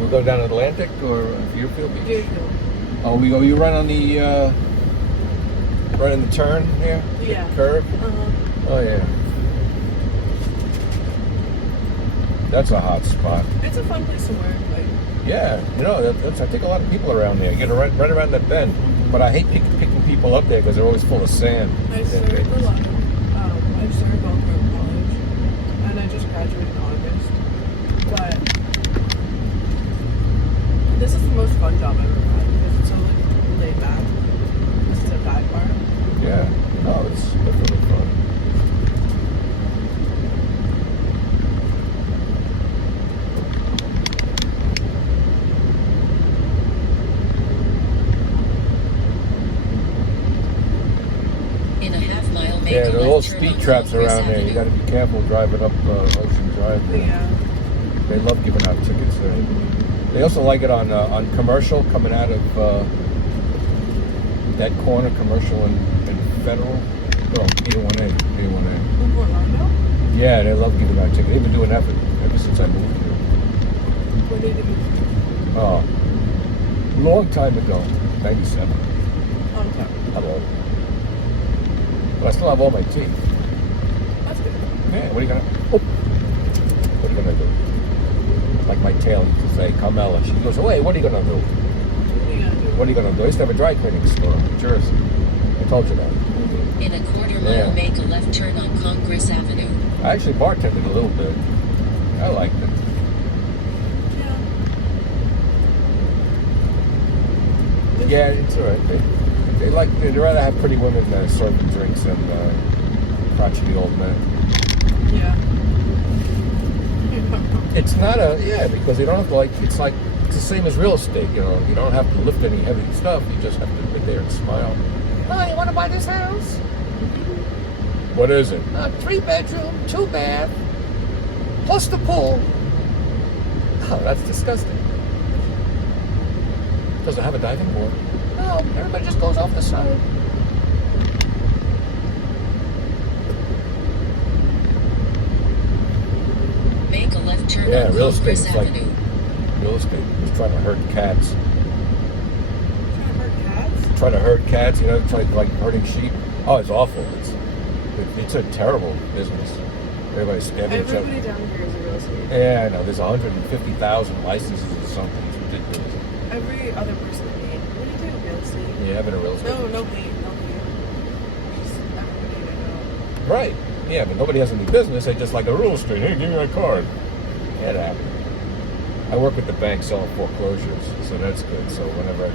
We'll go down Atlantic or Deerfield Beach? Deerfield. Oh, we go. You run on the right in the turn here. Yeah. The curve. Oh yeah. That's a hot spot. It's a fun place to work. Like. Yeah, you know, that's, I think a lot of people around there. You get right around that bend. But I hate picking people up there because they're always full of sand. I served a lot. I served all through college, and I just graduated in August. But this is the most fun job I've ever had because it's so like laid back. This is a dive bar. Yeah, no, it's definitely fun. Yeah, there are all speed traps around there. You got to be careful driving up Ocean Drive there. Yeah. They love giving out tickets there. They also like it on Commercial coming out of that corner, Commercial and Federal. Oh, 801A. In Fort Lauderdale? Yeah, they love giving out tickets. They've been doing that ever since I moved here. When did you? Oh, long time ago, 97. Okay. Hello. But I still have all my teeth. That's good. Yeah, what are you gonna do? Like my tail used to say, Carmela. She goes, "Hey, what are you gonna do? What are you gonna do?" I used to have a dry cleaning store in Jersey. I told you that. In a quarter mile, make a left turn on Congress Avenue. I actually bartended a little bit. I liked it. Yeah, it's alright. They'd rather have pretty women serving drinks than crotchety old men. Yeah. It's not because they don't have to it's the same as real estate, you know. You don't have to lift any heavy stuff. You just have to sit there and smile. Oh, you want to buy this house? What is it? 3-bedroom, 2-bath, plus the pool. Oh, that's disgusting. Doesn't have a diving board. No, everybody just goes off the side. Make a left turn Yeah, on real estate Congress is like Avenue. real estate. Just trying to herd cats. Trying to hurt cats? You know, try like herding sheep. Oh, it's awful. It's a terrible business. Everybody's stabbing each other. Everybody down here is a real estate. Yeah, I know. There's 150,000 licenses or something. It's ridiculous. Every other person I meet, what do you do, real estate? Yeah, I've been a real estate. No, nobody. Just everybody I know. Right. Yeah, but nobody has any business. They just like a real estate. Hey, give me my card. Yeah, that happened. I work with the bank selling foreclosures, so that's good. So whenever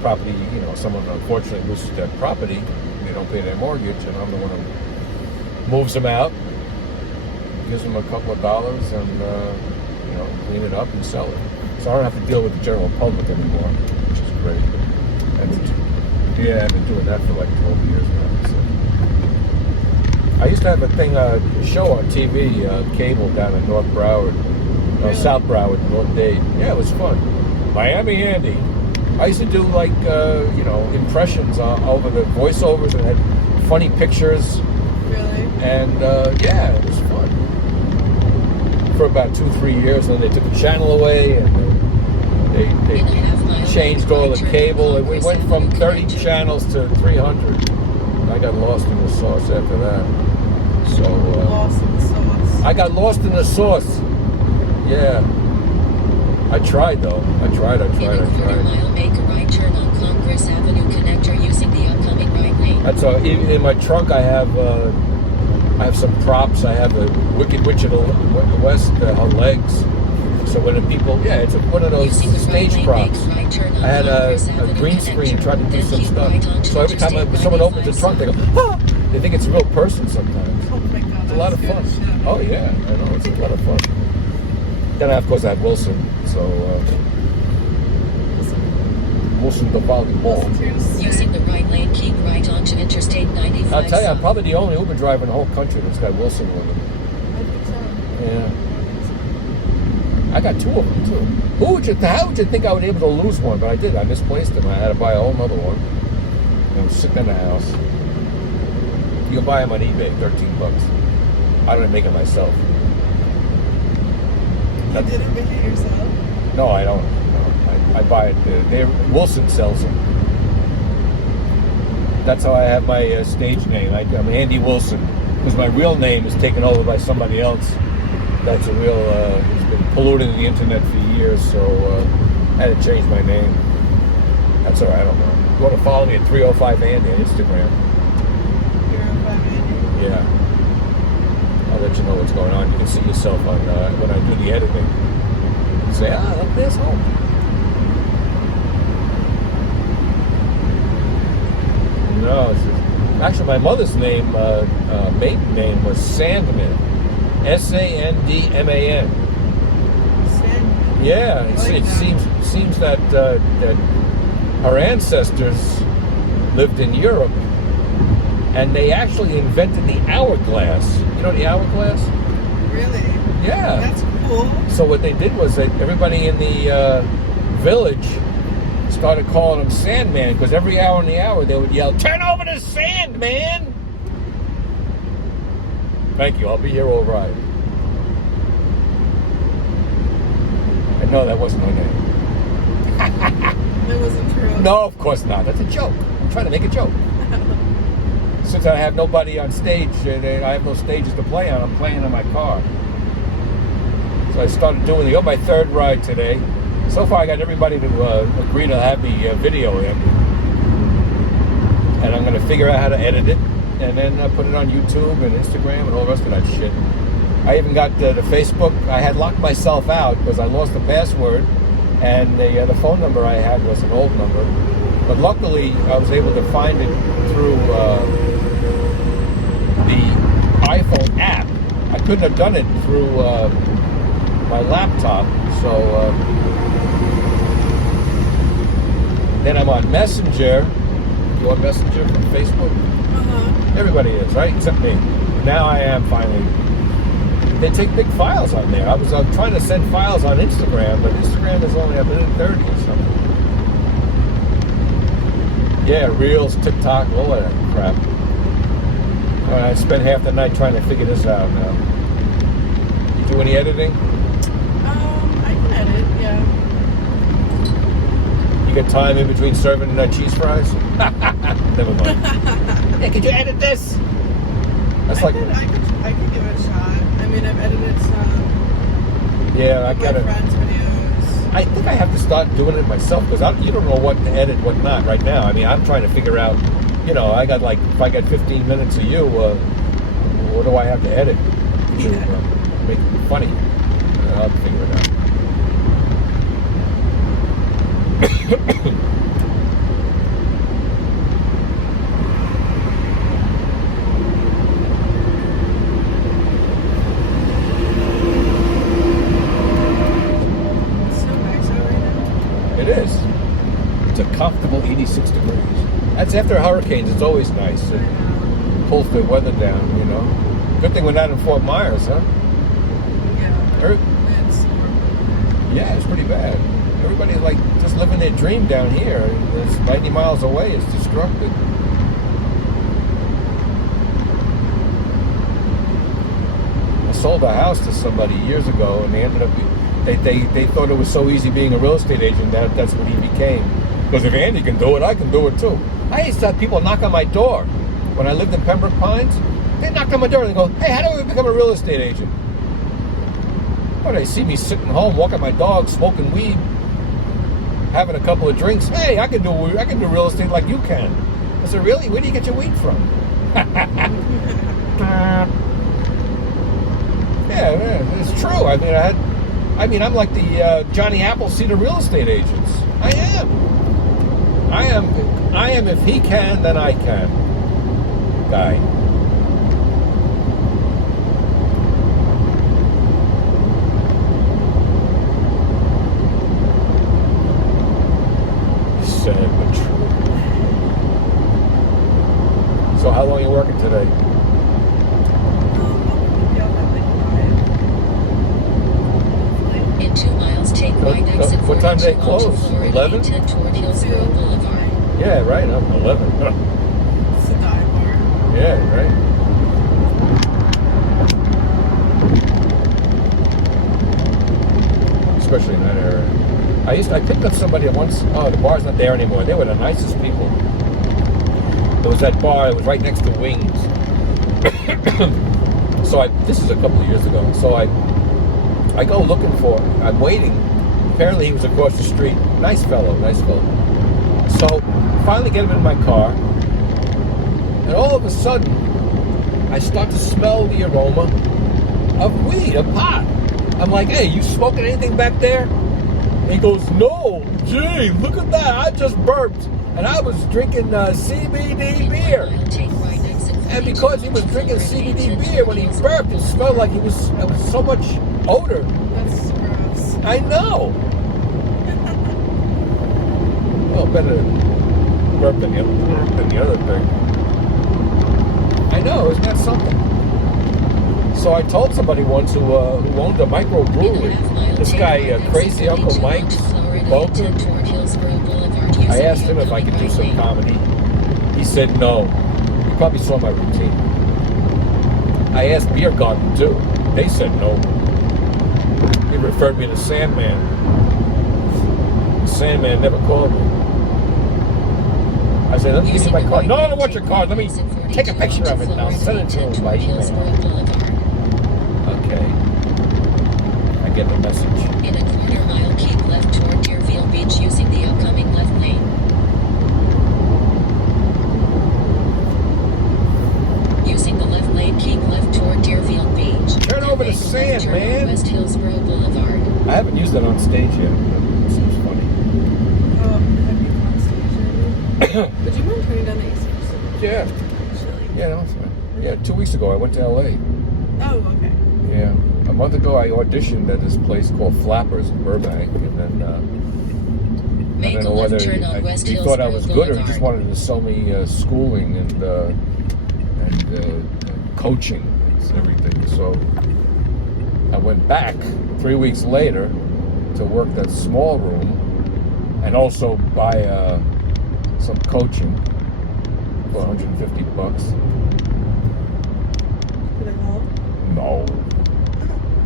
property, you know, someone unfortunately loses their property, they don't pay their mortgage, and I'm the one who moves them out, gives them a couple of dollars, and you know, clean it up and sell it. So I don't have to deal with the general public anymore, which is great. I've been doing that for like 12 years now. So. I used to have a show on TV, cable down in North Broward, South Broward, North Dade. Yeah, it was fun. Miami Andy. I used to do like, you know, impressions over the voiceovers and had funny pictures. Really? And yeah, it was fun. For about 2-3 years, and then they took the channel away, and they changed all the cable. And we went from 30 channels to 300. I got lost in the sauce after that. So Lost in the sauce. I got lost in the sauce. Yeah. I tried though. I tried. In a quarter mile, make a right turn on Congress Avenue connector using the upcoming right lane. That's in my trunk. I have some props. I have the Wicked Witch of the West, her legs. So when the people, it's one of those stage props. I had a green screen trying to do some stuff. So every time someone opens the trunk, they go, ah! They think it's a real person sometimes. Oh my God, it's a lot of fun. Oh yeah, I know, it's a lot of fun. Then of course I had Wilson. So Wilson the volleyball. Using the right lane, keep right onto Interstate 95. I'll tell you, I'm probably the only Uber driver in the whole country that's got Wilson with him. I think so. Yeah. I got 2 of them too. How would you think I would be able to lose one? But I did. I misplaced them. I had to buy a whole other one. And I'm sitting in the house. You'll buy them on eBay, $13. I don't make it myself. You didn't make it yourself? No, I don't. No, I buy it. Wilson sells them. That's how I have my stage name. I'm Andy Wilson, because my real name is taken over by somebody else. That's a real. It's been polluting the internet for years, so I had to change my name. That's all right. I don't know. You want to follow me at 305 Andy on Instagram? 305 Andy. Yeah. I'll let you know what's going on. You can see yourself on when I do the editing. Say, look, there's home. No, it's just, actually my mother's name, maiden name was Sandman, Sandman. Sandman. Yeah, I like it that. seems that her ancestors lived in Europe, and they actually invented the hourglass. You know the hourglass? Really? Yeah. That's cool. So what they did was that everybody in the village started calling him Sandman, because every hour in the hour they would yell, "Turn over the sand, man!" Thank you. I'll be here all right. I know that wasn't her name. It wasn't true. No, of course not. That's a joke. I'm trying to make a joke. Since I have nobody on stage, I have no stages to play on. I'm playing in my car. So I started doing it. On my third ride today. So far, I got everybody to agree to have the video in, and I'm going to figure out how to edit it, and then put it on YouTube and Instagram and all the rest of that shit. I even got the Facebook. I had locked myself out because I lost the password, and the phone number I had was an old number. But luckily, I was able to find it through the iPhone app. I couldn't have done it through my laptop, so. Then I'm on Messenger. You on Messenger from Facebook? Uh-huh. Everybody is, right? Except me. Now I am finally. They take big files on there. I was trying to send files on Instagram, but Instagram is only 130 or something. Yeah, Reels, TikTok, all that crap. I spent half the night trying to figure this out now. You do any editing? I can edit, yeah. You got time in between serving cheese fries? Never mind. Yeah, could you edit this? That's I could give it a shot. I mean, I've edited some. Yeah, I my gotta. friends' videos. I think I have to start doing it myself, because you don't know what to edit, what not right now. I mean, I'm trying to figure out. I got if I got 15 minutes of you, what do I have to edit to make it funny? I'll figure it out. It's so nice out right now. It is. It's a comfortable 86 degrees. That's after hurricanes. It's always nice. It pulls the weather down, Good thing we're not in Fort Myers, huh? Yeah. It's Yeah, it's pretty bad. Everybody's like just living their dream down here. It's 90 miles away. It's destructive. I sold a house to somebody years ago, and they ended up. They thought it was so easy being a real estate agent that that's what he became. Because if Andy can do it, I can do it too. I used to have people knock on my door when I lived in Pembroke Pines. They knocked on my door and they go, "Hey, how do we become a real estate agent?" Oh, they see me sitting home, walking my dog, smoking weed, having a couple of drinks. Hey, I can do real estate like you can. I said, really? Where do you get your weed from? Yeah, it's true. I mean, I'm like the Johnny Appleseed of real estate agents. I am. If he can, then I can. Guy. Sad but true. So how long are you working today? In 2 miles, take right exit What time do they 42 onto close? Florida 11? 10 toward Hillsborough Boulevard. Yeah, right. I'm 11. It's a dive bar. Yeah, right. Especially in that area. I picked up somebody once. Oh, the bar's not there anymore. They were the nicest people. There was that bar. It was right next to Wings. So this is a couple of years ago. So I go looking for him. I'm waiting. Apparently he was across the street. Nice fellow. So finally get him in my car. And all of a sudden, I start to smell the aroma of weed, of pot. I'm like, hey, you smoking anything back there? And he goes, no. Gee, look at that. I just burped. And I was drinking CBD beer. And because he was drinking CBD beer, when he burped, it smelled like there was so much odor. That's gross. I know. Well, better burp than the other thing. I know, isn't that something? So I told somebody once who owned a microbrewery. This guy, Crazy Uncle Mike's Boca. I asked him if I could do some comedy. He said no. He probably saw my routine. I asked Beer Garden too. They said no. He referred me to Sandman. Sandman never called me. I said, let me give you my card. No, I don't want your card. Let me take a picture of it and I'll send it to him by email. Okay. I get the message. In a quarter mile, keep left toward Deerfield Beach using the upcoming left lane. Using the left lane, keep left toward Deerfield Beach. Turn over to Sand, man. West Hillsborough Boulevard. I haven't used it on stage yet. It seems funny. Have you gone stage already? Would you mind turning down the AC? Yeah. Chilly. Yeah, no, it's fine. Yeah, 2 weeks ago I went to LA. Oh, okay. Yeah. A month ago I auditioned at this place called Flappers in Burbank, and then I Make don't a know whether left turn on West he thought I Hillsborough was good or he Boulevard. just wanted to sell me schooling and coaching and everything. So I went back 3 weeks later to work that small room and also buy some coaching for $150. Did it help? No.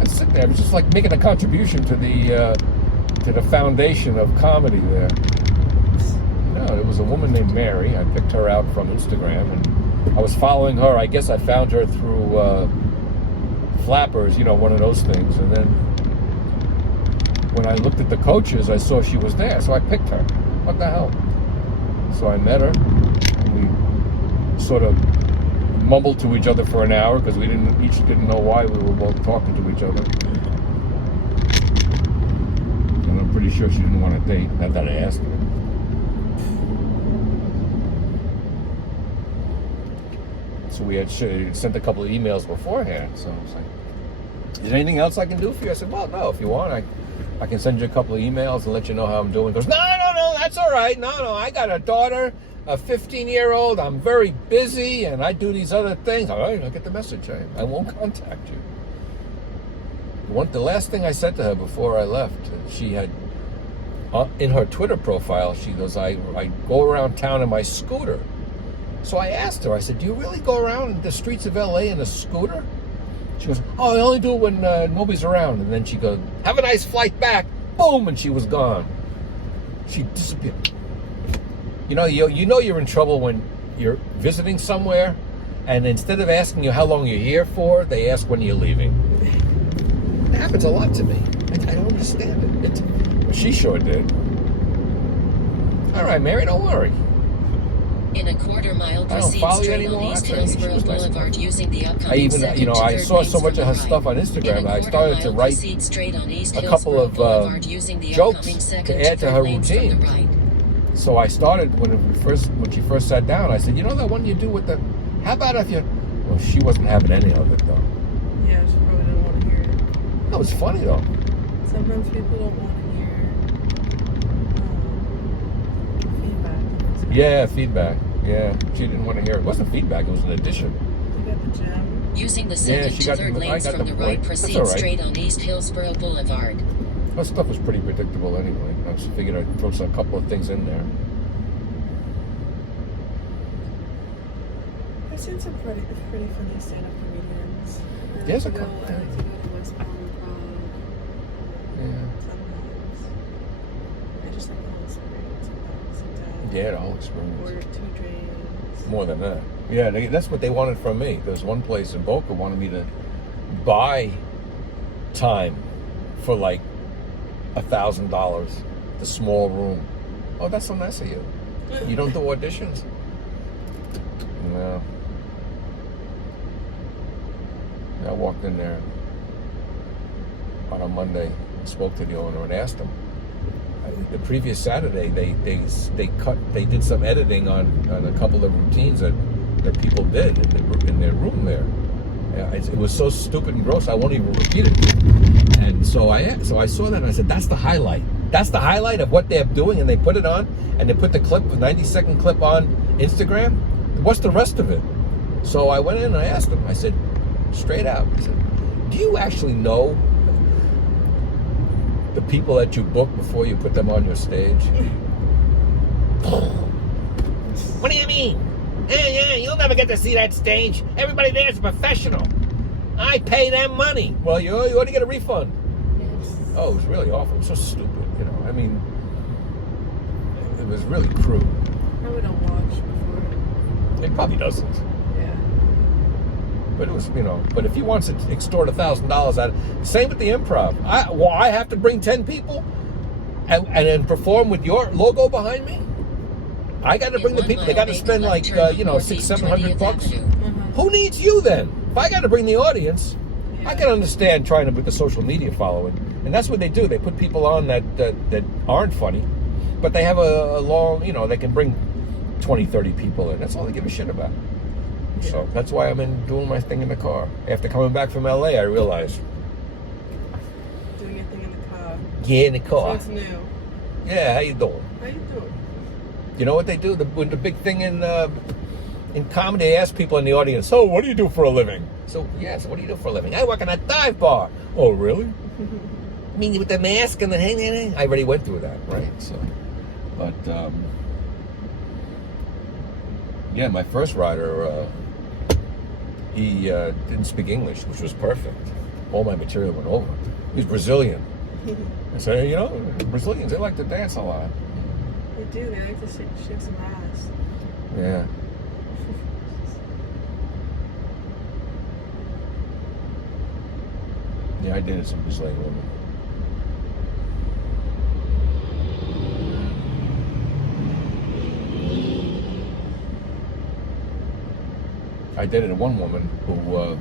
I sit there. It was just like making a contribution to the foundation of comedy there. No, it was a woman named Mary. I picked her out from Instagram, and I was following her. I guess I found her through Flappers, one of those things. And then when I looked at the coaches, I saw she was there, so I picked her. What the hell? So I met her. We sort of mumbled to each other for an hour because we each didn't know why we were both talking to each other. And I'm pretty sure she didn't want to date. Not that I asked her. So we had sent a couple of emails beforehand. So I was like, "Is there anything else I can do for you?" I said, "Well, no. If you want, I can send you a couple of emails and let you know how I'm doing." He goes, "No, that's all right. No, I got a daughter, a 15-year-old. I'm very busy, and I do these other things." All right, I'll get the message. I won't contact you. The last thing I said to her before I left, she had in her Twitter profile, she goes, I go around town in my scooter. So I asked her, I said, "Do you really go around the streets of LA in a scooter?" She goes, "Oh, I only do it when nobody's around." And then she goes, "Have a nice flight back." Boom, and she was gone. She disappeared. You know you're in trouble when you're visiting somewhere, and instead of asking you how long you're here for, they ask when you're leaving. It happens a lot to me. I don't understand it. She sure did. All right, Mary, don't worry. In a quarter mile, proceed straight on East Hillsborough Boulevard using the upcoming second to I third saw lanes so much from of her the stuff right. on Instagram. In a I quarter started to mile, write proceed straight on East a couple Hillsborough of Boulevard using the jokes upcoming to second add to her third lanes from the routine. right. So I started when she first sat down. I said, "That one you do with the? How about if you?" Well, she wasn't having any of it though. Yeah, she probably didn't want to hear it. That was funny though. Sometimes people don't want to hear feedback. Yeah, feedback. Yeah, she didn't want to hear it. It wasn't feedback. It was an addition. You got the gem. Using the second she to got third I lanes got from the the point. right, That's proceed all right. straight on East Hillsborough Boulevard. Her stuff was pretty predictable anyway. I just figured I'd throw a couple of things in there. I've seen some pretty funny stand-up comedians. There's a I like to couple. go to West Palm Improv Yeah. sometimes. Yeah, the whole experience. Ordered 2 drinks. More than that. Yeah, that's what they wanted from me. There's one place in Boca wanted me to buy time for like $1,000, the small room. Oh, that's so nice of you. You don't do auditions? No. I walked in there on a Monday, spoke to the owner and asked him. The previous Saturday, they did some editing on a couple of routines that people did in their room there. It was so stupid and gross, I won't even repeat it. And so I saw that and I said, that's the highlight. That's the highlight of what they're doing, and they put it on, and they put the clip, the 90-second clip on Instagram. What's the rest of it? So I went in and I asked them, I said, straight out, I said, do you actually know the people that you book before you put them on your stage? What do you mean? Yeah, you'll never get to see that stage. Everybody there is a professional. I pay them money. Well, you ought to get a refund. Yes. Oh, it was really awful. It was so stupid, you know. I mean, it was really crude. Probably don't watch before. It probably doesn't. Yeah. But it was, you know. But if he wants to extort $1,000 out of, same with the improv. I have to bring 10 people and then perform with your logo behind me. I got to bring the people. They got to spend like $600-700. Who needs you then? If I got to bring the audience, I can understand trying to with the social media following, and that's what they do. They put people on that aren't funny, but they have a long, you know, they can bring 20-30 people in. That's all they give a shit about. So that's why I'm doing my thing in the car. After coming back from LA, I realized. Doing your thing in the car. Yeah, in the car. So it's new. Yeah, how you doing? How you doing? You know what they do? The big thing in comedy, they ask people in the audience, so what do you do for a living? So what do you do for a living? I work in a dive bar. Oh, really? I mean, with the mask and the hang. I already went through that, right? So, but, yeah, my first rider, he didn't speak English, which was perfect. All my material went over. He was Brazilian. I said, you know, Brazilians, they like to dance a lot. They do. They like to shake some ass. Yeah. Yeah, I dated some Brazilian women. I dated one woman who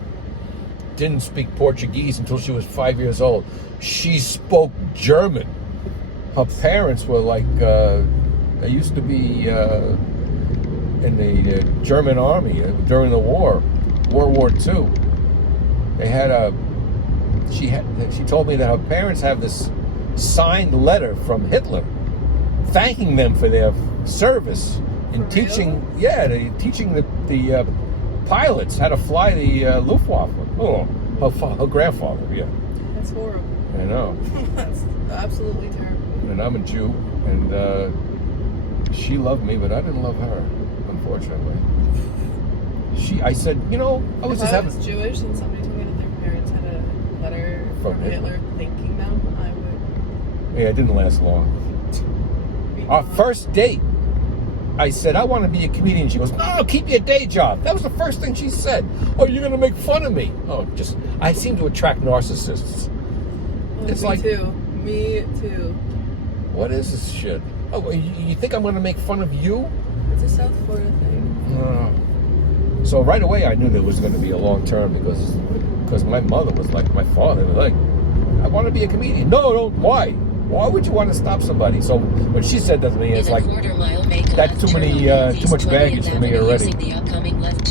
didn't speak Portuguese until she was 5 years old. She spoke German. Her parents were like, they used to be in the German army during the war, World War II. They had she told me that her parents have this signed letter from Hitler thanking them for their service in teaching, teaching the pilots how to fly the Luftwaffe. Oh, her grandfather, yeah. That's horrible. I know. That's absolutely terrible. And I'm a Jew, and she loved me, but I didn't love her, unfortunately. I said, you know, I was if just I having. was Jewish and somebody told me that their parents had a letter from Hitler thanking them, I would. Yeah, it didn't last long. Our first date, I said, I want to be a comedian. She goes, no, keep your day job. That was the first thing she said. Oh, you're going to make fun of me. Oh, I seem to attract narcissists. Oh, It's me like, too. Me too. What is this shit? Oh, you think I'm going to make fun of you? It's a South Florida thing. So right away I knew there was going to be a long term because my mother was like my father. Like, I want to be a comedian. No, why? Why would you want to stop somebody? So when she said that to me, it's like that's too much baggage for me already.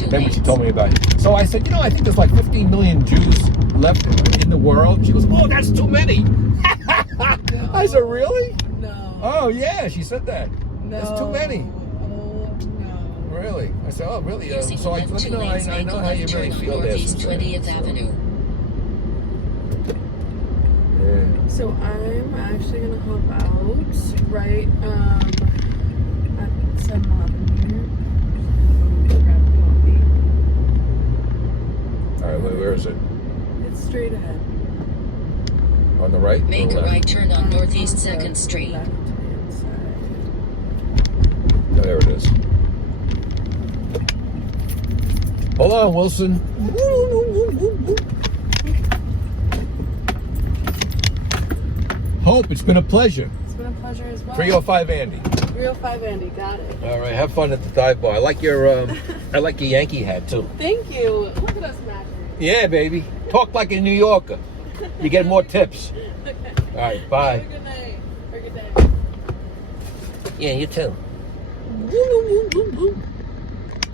Then when she told me about it, so I said, you know, I think there's like 15 million Jews left in the world. She goes, oh, that's too many. No. I said, really? No. Oh yeah, she said that. No. That's too many. Oh no. Really? I said, oh really? So let me know. I know how you really feel there. 20th Avenue. Yeah. So I'm actually gonna hop out right at 7-Eleven here. Grab coffee. All right, where is it? It's straight ahead. On the right? Make a right turn on Northeast 2nd Street. Left-hand side. there it is. Hold on, Wilson. Hope, it's been a pleasure. It's been a pleasure as well. 305 Andy. 305 Andy, got it. All right, have fun at the dive bar. I like your Yankee hat too. Thank you. Look at us matching. Yeah, baby. Talk like a New Yorker. You get more tips. Okay. All right, bye. Have a good night. Or good day. Yeah, you too.